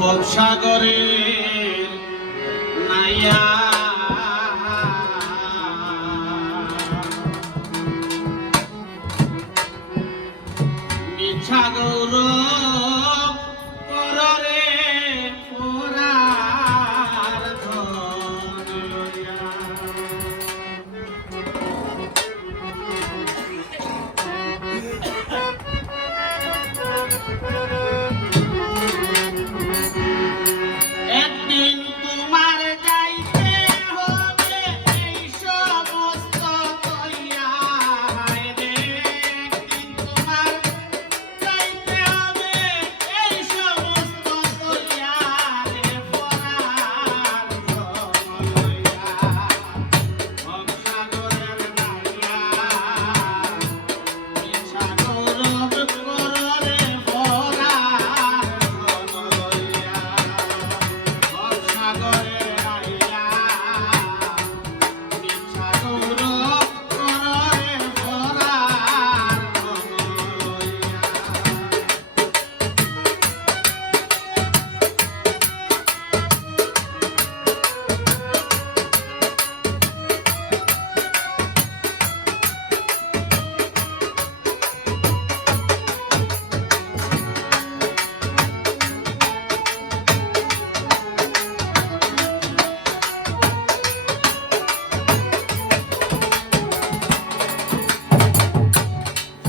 ভবসাগরের নাইয়া মিছা গৌরব কররে পোরার ধন লইয়া। একদিন তোমার যাইতে হবে এই সমস্ত কইয়া রে, একদিন তোমার যাইতে হবে এই সমস্ত কইয়া রে, পরার ধন লইয়া ভবসাগরের নাইয়া মিছা গৌরব কররে পরার ধন লইয়া। ভবসাগরে আইয়া মিছা গৌরব কররে পরার ধন লইয়া।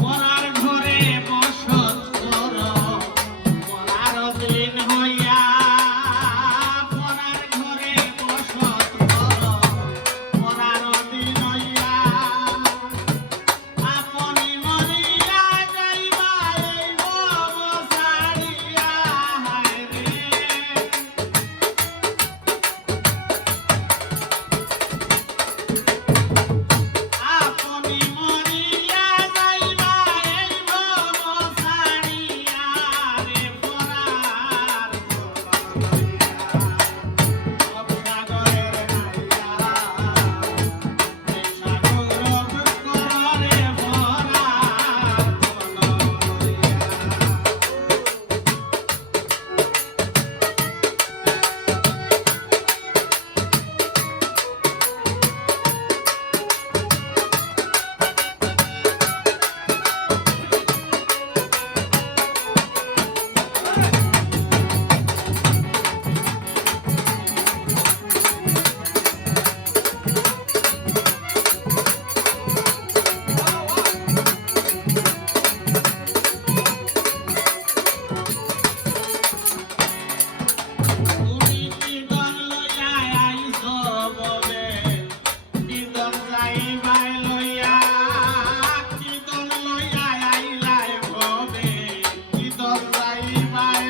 পরার ঘরে বসত কর পরার দিন হইয়া, পরার ঘরে বসত কর পরার দিন হইয়া। আপনি মরিয়া যাইবা এই ভব ছাড়িয়া হায় রে, আপনি মরিয়া যাইবা এই ভব ছাড়িয়া রে, পরার ধন লইয়া। ভবসাগরের নাইয়া মিছা গৌরব কররে পরার ধন লইয়া। তুমি দিদন লইয়া আইছ বলে, দিদন যাইবাই লইয়া, দিদন লইয়া আইলাই ভবে, দিদন যাইবাই